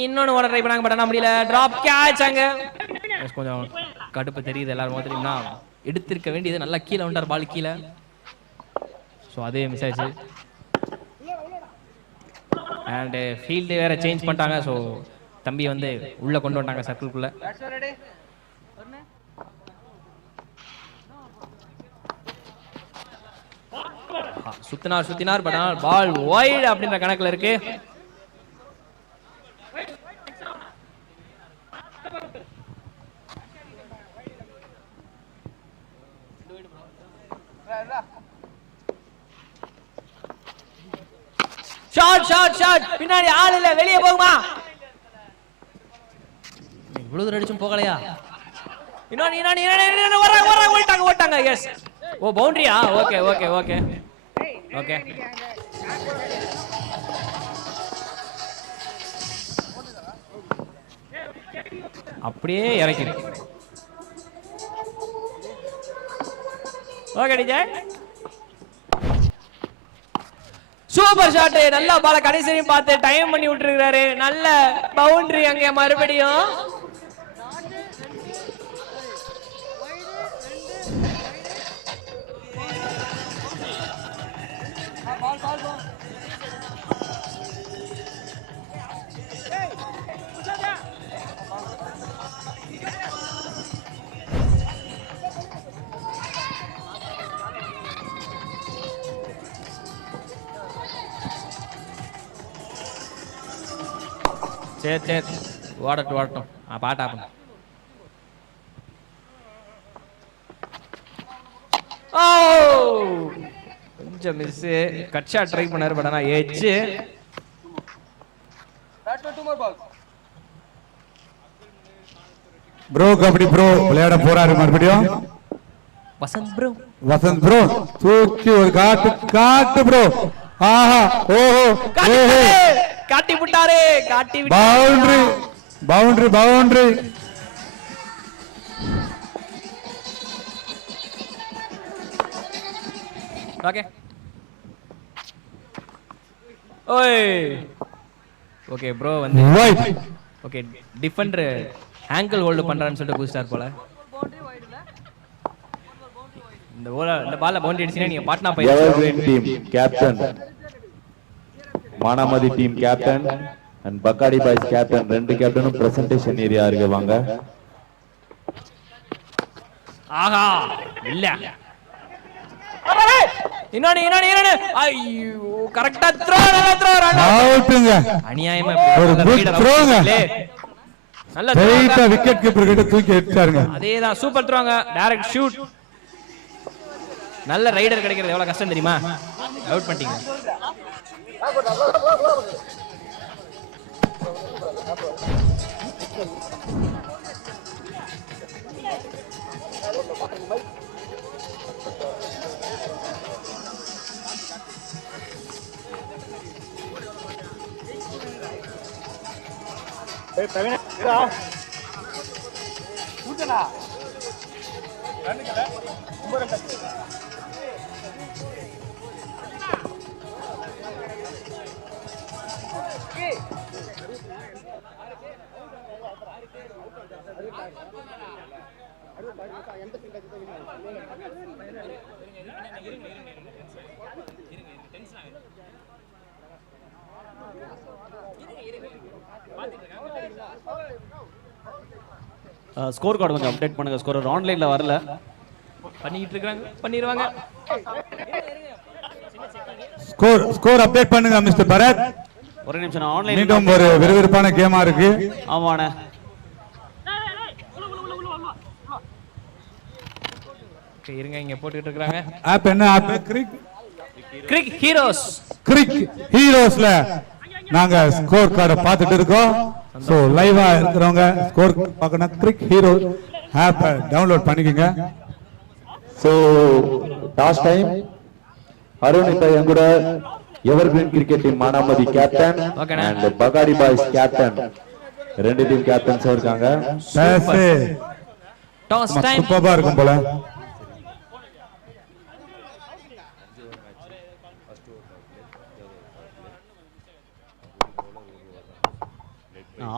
இன்னொன்னு ஓட ட்ரை பண்ணாங்க, பட் ஆனா முடியல. டிராப் கேட்ச் அங்க. கொஞ்சம் கடுப்பு தெரியுது எல்லாரும் மாதிரினா. எடுத்திருக்க வேண்டியது நல்லா கீழே வந்தார், பால் கீழே. ஸோ அதே மிஸ் ஆயிடுச்சு. அண்ட் ஃபீல்டு வேற சேஞ்ச் பண்ணிட்டாங்க. ஸோ தம்பி வந்து உள்ள கொண்டு வந்துட்டாங்க சர்க்கிள்குள்ள. சுத்தினார் பட் ஆனால் பால் வைட் அப்படின்ற கணக்குல இருக்கு. ஷாட் பின்னாடி ஆள் இல்ல, வெளியே போகுமா? இவ்வளவு தூரம் அடிச்சும் போகலையா? ஓட்டாங்க. எஸ், ஓ பவுண்டரியா? ஓகே. அப்படியே இறக்கி. Okay DJ, super shot. நல்ல பால கடைசியும் பார்த்து டைம் பண்ணி விட்டுருக்காரு. நல்ல பவுண்டரி அங்க மறுபடியும். சரி ஓடட்டும். பாட்டாப்பணும். கொஞ்சம் மிஸ். கட் ஷாட் ட்ரை பண்ணாரு, பட் ஆனா எட்ஜ். ப்ரோ கபடி ப்ரோ விளையாட போறாரு மறுபடியும். வசந்த் ப்ரோ வசந்த் ப்ரோ தூக்கி ஒரு காட்டு ப்ரோ. ஆஹா ஓஹோ காட்டி விட்டாரே காட்டி பவுண்டரி பவுண்டரி பவுண்டரி. ஓகே ஓய் ஓகே ப்ரோ வந்து ஓகே டிஃபெண்டர் ஆங்கிள் ஹோல்ட் பண்றான்னு சொல்லிட்டு குதிச்சார் போல. இந்த பால்ல பவுண்டரி அடிச்சினா நீங்க பாட்னா போய் evergreen team captain Manamathi team captain and பக்காடி boys captain ரெண்டு கேப்டனும் பிரசன்டேஷன் ஏரியா இருக்கு வாங்க. ஆஹா இல்ல இன்னொன்னு ஐயோ கரெக்ட்டா த்ரோ அவுட்ங்க. அநியாயமா ஒரு குட் த்ரோங்க. நல்ல ரைட்டா விக்கெட் கீப்பர் கிட்ட தூக்கி அடிச்சாருங்க. அதேதான் சூப்பர் த்ரோங்க டைரக்ட் ஷூட். நல்ல ரைடர் கிடைக்கிறது எவ்வளவு கஷ்டம் தெரியுமா? அவுட் பண்ணிட்டீங்க. ஸ்கோர் கார்டு கொஞ்சம் அப்டேட் பண்ணுங்க. ஸ்கோர் ஆன்லைன்ல வரல. பண்ணிட்டு இருக்காங்க பண்ணிடுவாங்க. ஸ்கோர் அப்டேட் பண்ணுங்க மிஸ்டர் பரத். ஒரு நிமிஷம் ஆன்லைன். மீண்டும் ஒரு விறுவிறுப்பான கேமா இருக்கு. ஆமாண்ணே. ஓகே இருங்க இங்க போட்டுட்டு இருக்காங்க. ஆப் என்ன ஆப்? கிரிக் ஹீரோஸ். கிரிக் ஹீரோஸ்ல நாங்க ஸ்கோர் கார்டை பார்த்துட்டு இருக்கோம். சோ லைவா இருக்கிறவங்க ஸ்கோர் பார்க்கணும் கிரிக் ஹீரோ ஆப் டவுன்லோட் பண்ணிக்கங்க. So toss time. அருண் இப்ப என் கூட evergreen cricket team Manamathi captain and Pahadi boys captain ரெண்டு டீம் கேப்டன்ஸ் இருக்காங்க. Toss time. சூப்பரா இருக்கும் போல.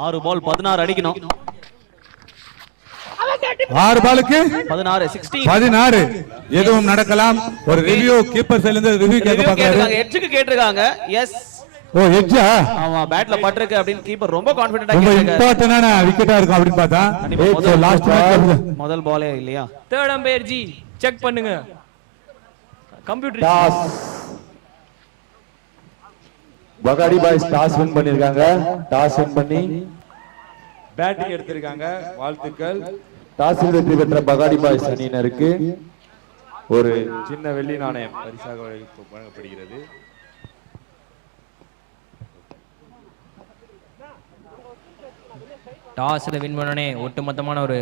ஆறு பால் 16 அடிக்கணும். 6 பாலுக்கு 16 16 16 எதுவும் நடக்கலாம். ஒரு ரிவ்யூ கீப்பர் சைடுல இருந்து ரிவ்யூ கேட்க பார்க்கறாங்க. எட்ஜுக்கு கேட்டிருக்காங்க. எஸ் ஓ எட்ஜா? ஆமா பேட்ல பட்டிருக்கு அப்படினு கீப்பர் ரொம்ப கான்ஃபிடென்ட்டா ரொம்ப கேட்டிருக்காரு. இம்பார்ட்டன்டான விக்கெட்டா இருக்கும் அப்படினு பார்த்தா லாஸ்ட் முதல் பாலே இல்லையா? தேர்ட் அம்பையர் ஜி செக் பண்ணுங்க. Computer toss. Pahadi boys toss win பண்ணிருக்காங்க. டாஸ் வின் பண்ணி பேட்டிங் எடுத்திருக்காங்க. வாழ்த்துக்கள். டாஸில் வெற்றி பெற்ற பகாடி பாய்ஸ் அணியினருக்கு ஒரு சின்ன வெள்ளி நாணயம் பரிசாக வழங்கப்படுகிறது. டாஸ்ல வின் பண்ணனே ஒட்டுமொத்தமான ஒரு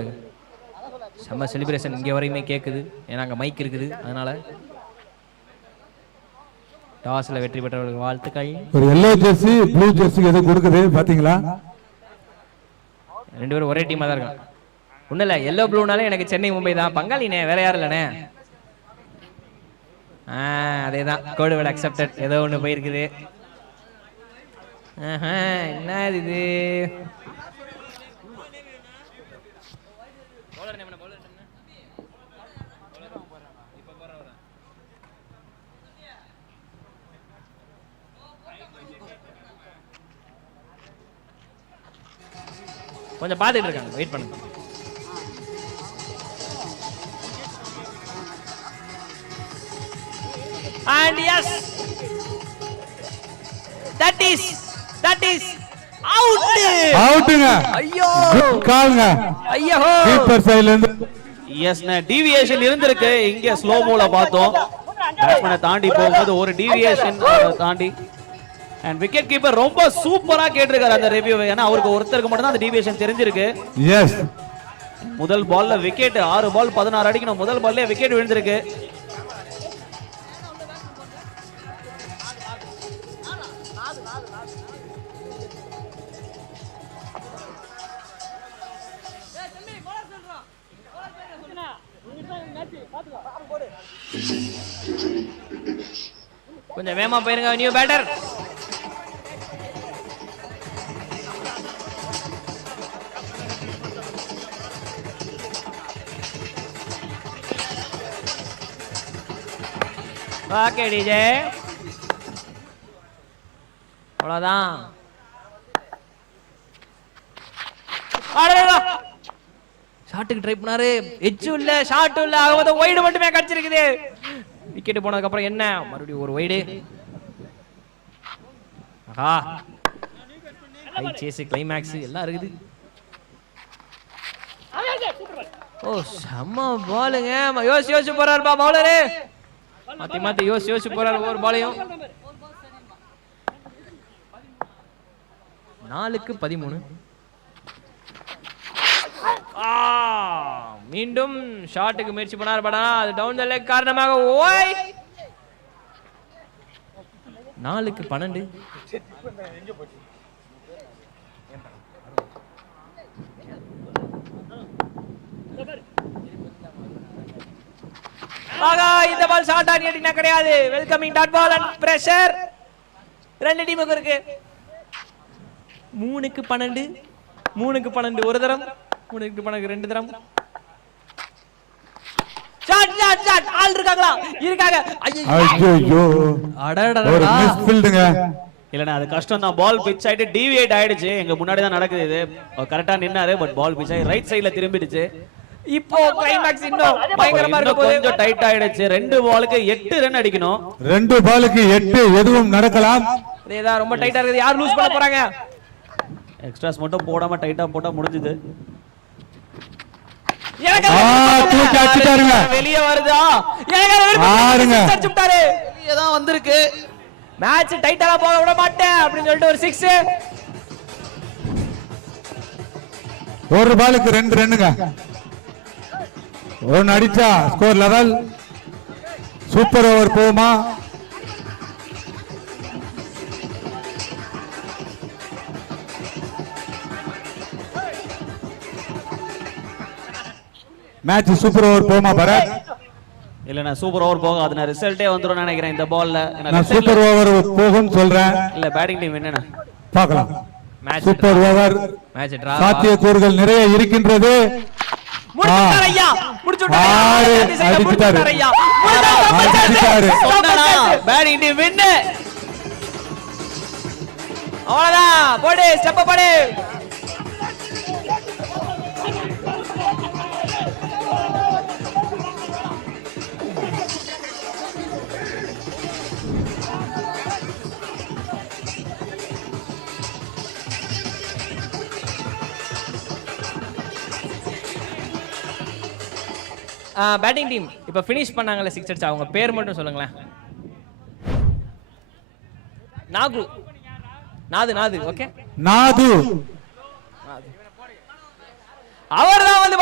செம்ம செலிப்ரேஷன் இங்க வரையுமே கேக்குது. ஏன்னா அங்க மைக் இருக்குது. அதனால டாஸ்ல வெற்றி பெற்றவர்களுக்கு வாழ்த்துக்கள். ஒரு எல்லோ ஜெர்சி ப்ளூ ஜெர்சி எது கொடுக்குது பாத்தீங்களா? ரெண்டு பேரும் ஒரே டீமா தான் இருக்காங்க. ஒன்றும் இல்லை எல்லோ ப்ளூனாலே எனக்கு சென்னை மும்பை தான் பங்காளினே வேற யாரும் இல்லைண்ணே. அதே தான் கோடு வேர்டு அக்செப்டட். ஏதோ ஒன்று போயிருக்குது. என்ன இது கொஞ்சம் பார்த்துட்டு இருக்காங்க. வெயிட் பண்ணுங்க. And yes, that is out. அவுட்ங்க. ஐயோ குட் கால்ங்க. ஐயோ கீப்பர் சைடுல இருந்து எஸ்ண்ணே டீவியேஷன் இருந்திருக்கு. இங்க ஸ்லோ மோல பார்த்தோம். பேட்ஸ்மேனை தாண்டி போகும்போது ஒரு டீவியேஷன் தாண்டி அண்ட் விக்கெட் கீப்பர் ரொம்ப சூப்பரா கேட்டிருக்காரு அந்த ரிவ்யூ. ஏன்னா அவருக்கு ஒருத்தருக்கு மட்டும் தான் அந்த டிவியேஷன் தெரிஞ்சிருக்கு. எஸ், முதல் பால்ல விக்கெட் 6 பால் 16 அடிக்கணும். முதல் பால்லே விக்கெட் விழுந்திருக்கு. கொஞ்சம் வேகமா போயிருங்க நியூ பேட்டர். ஓகே டிஜே, அவ்வளவுதான். ஷாட்டுக்கு ட்ரை பண்ணாரு, எஜ்ஜும் இல்ல ஷாட்டும் இல்ல, ஆக ஒய்டு மட்டுமே கிடைச்சிருக்குது. விக்கெட் போனதுக்கு அப்புறம் என்ன மறுபடியும் ஒரு ஒய்டு. ஆஹா, ஹை சேஸ், கிளைமேக்ஸ் எல்லாம் இருக்குது. ஓ செம்ம பாலுங்க. யோசிச்சு போறாருப்பா பவுலரு. மாத்தி யோசிச்சு போறாரு ஒவ்வொரு பாலையும். 4-13. மீண்டும் ஷாட்டுக்கு முயற்சி பண்ணார். பட் அது டவுன் த லெக் காரணமாக ஓய் 4-12. ஆகா, இந்த பால் ஷார்ட் ஆடினா கிடையாது. Welcoming dot ball and pressure ரெண்டு டீமுக்கு இருக்கு. 3-12, 3-12 ஒரு தரம், 3-12 ரெண்டு தரம். Shot shot shot. ஆல் இருக்காங்களா? இருக்காங்க. ஐயோ, ஒரு மிஸ் ஃபீல்டுங்க. இல்லனா அது கஷ்டம் தான். பால் பிட்ச் ஆயிட்டு டீவியேட் ஆயிடுச்சு. எங்க முன்னாடி தான் நடக்குது இது. கரெக்ட்டா நின்னாரு, பட் பால் பிட்ச் ஆகி ரைட் சைடுல திரும்பிடுச்சு. இப்போ கிளைமாக்ஸ் இன்னும் பயங்கரமா இருக்க போகுது. கொஞ்சம் டைட் ஆயிடுச்சு. 2 பாலுக்கு 8 ரன் அடிக்கணும். 2 பாலுக்கு 8, எதுவும் நடக்கலாம். இதேதான் ரொம்ப டைட்டா இருக்குது. யார் லூஸ் பண்ண போறாங்க? எக்ஸ்ட்ராஸ் மட்டும் போடாம டைட்டா போட்டா முடிஞ்சது. தூக்கி அடிச்சிட்டாருங்க. வெளிய வருதா? பாருங்க, வெளிய தான் வந்திருக்கு. மேட்ச் டைட்டா போக விட மாட்டேன் அப்படின்னு சொல்லிட்டு ஒரு 6. ஒரு பாலுக்கு 2 ரன்னுங்க. 1 அடிச்சா ஸ்கோர் லெவல். சூப்பர் ஓவர் போகுமா? மேட்ச் சூப்பர் ஓவர் போகுமா பரத்? இல்ல நான் சூப்பர் ஓவர் போகாது. நான் ரிசல்ட்டே வந்துரும் நினைக்கிறேன் இந்த பால்ல. நான் சூப்பர் ஓவர் போகும் சொல்றேன். இல்ல பேட்டிங் டீம் என்னன்னா பார்க்கலாம். Match super over match draw. சாத்தியக்கூறுகள் நிறைய இருக்கின்றது. முடிச்சிட்டாரு ஐயா, முடிச்சிட்டாரு. அடிச்சிட்டாரு. Batting team win. அவ்வளவுதான். போடு, ஸ்டெப் போடு. பேட்டிங் டீம் இப்ப ஃபினிஷ் பண்ணாங்கல்ல 6 அடிச்சு, அவங்க பேர் மட்டும் சொல்லுங்களேன். நாகு, நாது, ஓகே, நாது. அவர்தான் வந்து